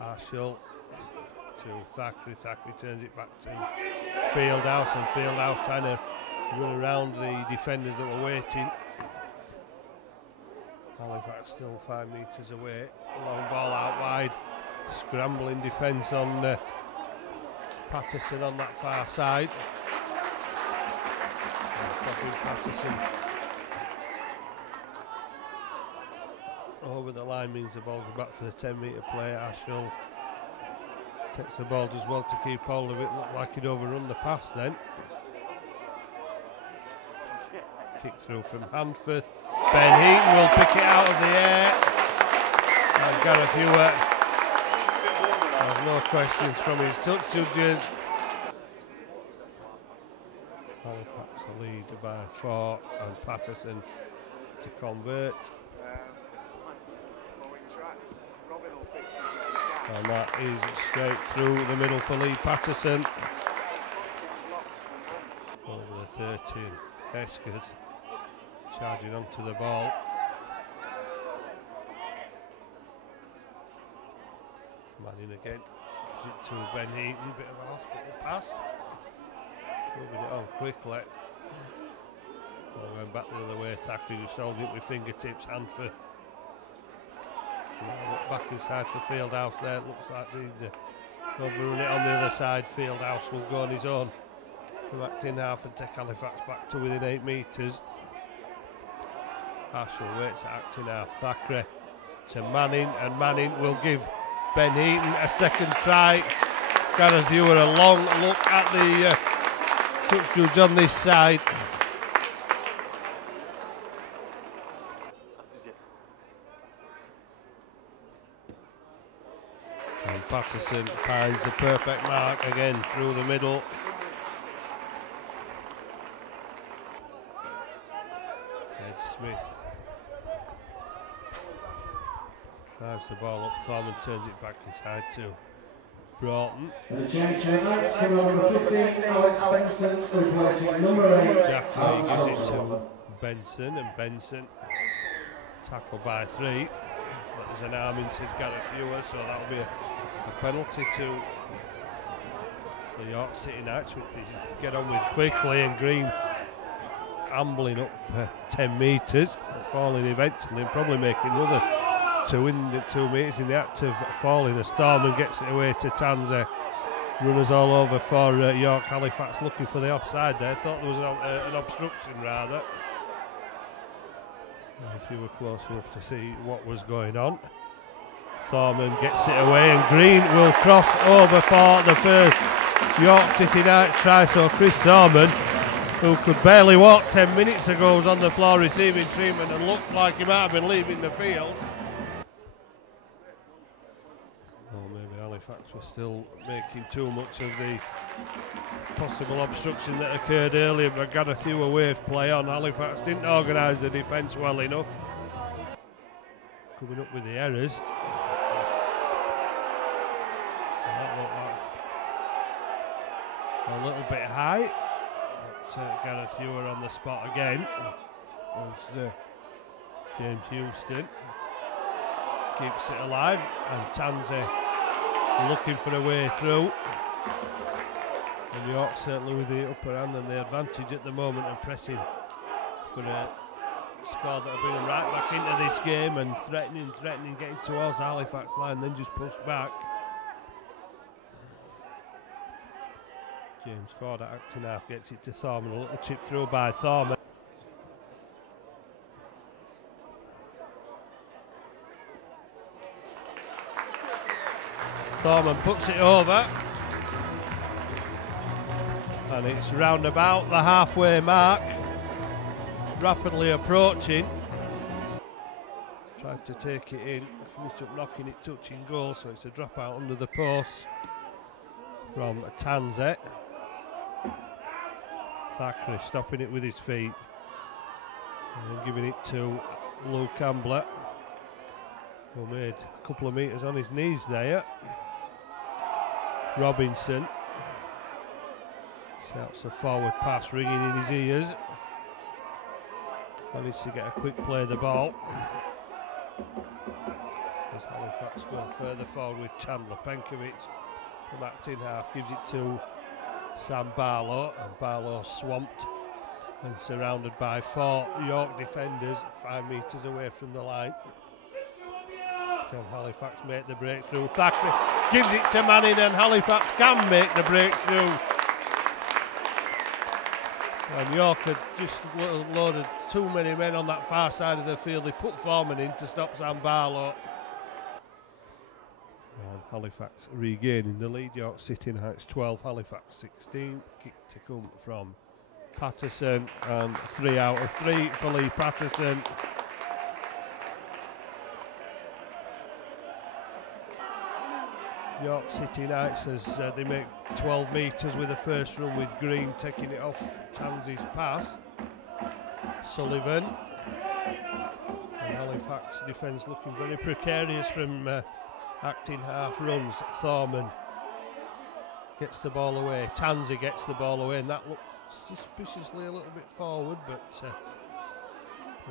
Arshall to Thackeray. Thackeray turns it back to Fieldhouse, and Fieldhouse trying to run around the defenders that were waiting. Halifax still 5 metres away. Long ball out wide. Scrambling defence on Patterson on that far side. Patterson over the line means the ball goes back for the 10-metre play. Arshall takes the ball, does well to keep hold of it. Looked like he'd overrun the pass then. Kick through from Handforth. Ben Heaton will pick it out of the air. And Gareth Hewer has no questions from his touch judges. Halifax a lead by 4, and Patterson to convert. And that is straight through the middle for Lee Patterson. Over the 13, Hesketh charging onto the ball. Manning again, gives it to Ben Heaton, bit of a hospital pass. Moving it on quickly. Going back the other way, Thackeray just holding it with fingertips. Handforth. Look back inside for Fieldhouse there. It looks like they'd overrun it on the other side. Fieldhouse will go on his own from acting half and take Halifax back to within 8 metres. Arshall waits at acting half. Thackeray to Manning, and Manning will give Ben Heaton a second try. Gareth Hewer a long look at the touch judge on this side. And Patterson finds the perfect mark again through the middle. Ed Smith drives the ball up, Thorman turns it back inside to Broughton. The change to next, number 15, Alex Benson, replacing number 8. Jackley gives it to Benson, and Benson tackled by 3. There's an arm into Gareth Hewer, so that'll be a penalty to the York City Knights, which they get on with quickly, and Green ambling up 10 metres, falling eventually, and probably making another 2 in the 2 metres in the act of falling. As Thorman gets it away to Tanzer. Runners all over for York. Halifax looking for the offside there. Thought there was an obstruction rather. If you were close enough to see what was going on. Thorman gets it away, and Green will cross over for the first York City Knights try. So Chris Thorman, who could barely walk 10 minutes ago, was on the floor receiving treatment and looked like he might have been leaving the field. Or maybe Halifax was still making too much of the possible obstruction that occurred earlier, but Gareth Hewer waved play on. Halifax didn't organise the defence well enough. Coming up with the errors. And that looked like a little bit high. But Gareth Hewer on the spot again. Was James Houston. Keeps it alive, and Tanzi looking for a way through. And York certainly with the upper hand and the advantage at the moment, and pressing for a score that'll bring them right back into this game, and threatening, getting towards the Halifax line, then just pushed back. James Ford at acting half gets it to Thorman, a little chip through by Thorman. Thorman puts it over, and it's round about the halfway mark, rapidly approaching. Tried to take it in, finished up knocking it touching goal, so it's a drop out under the post from Tanzet. Thackeray stopping it with his feet and then giving it to Luke Ambler, who made a couple of metres on his knees there. Robinson shouts a forward pass ringing in his ears. Managed to get a quick play of the ball. As Halifax go further forward with Chandler. Penkovic from acting half gives it to Sam Barlow, and Barlow swamped and surrounded by 4 York defenders 5 metres away from the line. Can Halifax make the breakthrough? Thackeray gives it to Manning, and Halifax can make the breakthrough. And York had just loaded too many men on that far side of the field. They put Foreman in to stop Sam Barlow. And Halifax regaining the lead. York sitting Heights 12, Halifax 16. Kick to come from Patterson, and 3 out of 3 for Lee Patterson. York City Knights as they make 12 metres with the first run, with Green taking it off Tansy's pass. Sullivan. And Halifax defence looking very precarious from acting half runs. Thorman gets the ball away. Tansy gets the ball away, and that looked suspiciously a little bit forward, but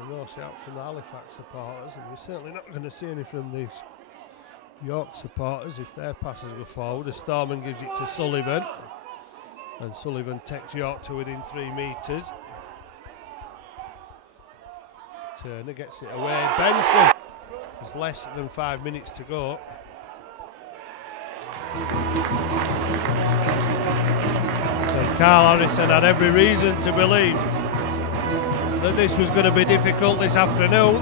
no shout from the Halifax supporters, and we're certainly not going to see any from these York supporters if their passes go forward. As Thorman gives it to Sullivan, and Sullivan takes York to within 3 metres. Turner gets it away. Benson. There's less than 5 minutes to go. And Carl Harrison had every reason to believe that this was going to be difficult this afternoon.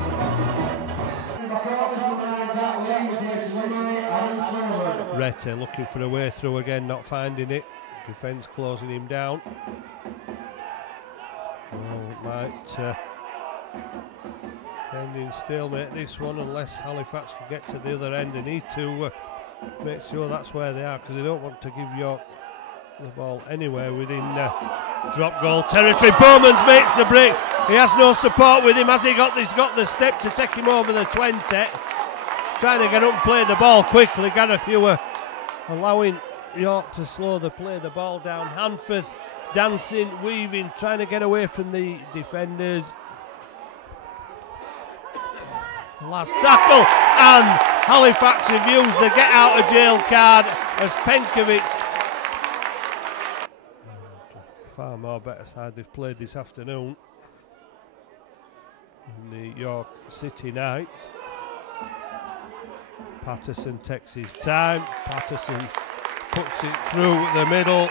Rete looking for a way through again, not finding it. Defence closing him down. Well, it might end in stalemate this one, unless Halifax can get to the other end. They need to make sure that's where they are, because they don't want to give York the ball anywhere within drop goal territory. Bowman makes the break. He has no support with him. He's got the step to take him over the 20. Trying to get up and play the ball quickly. Gareth Ewer allowing York to play the ball down. Hanford dancing, weaving, trying to get away from the defenders. Last tackle, and Halifax have used the get out of jail card as Penkovic. Far more better side they've played this afternoon in the York City Knights. Patterson takes his time. Patterson puts it through the middle,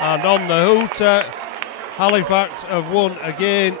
and on the hooter, Halifax have won again.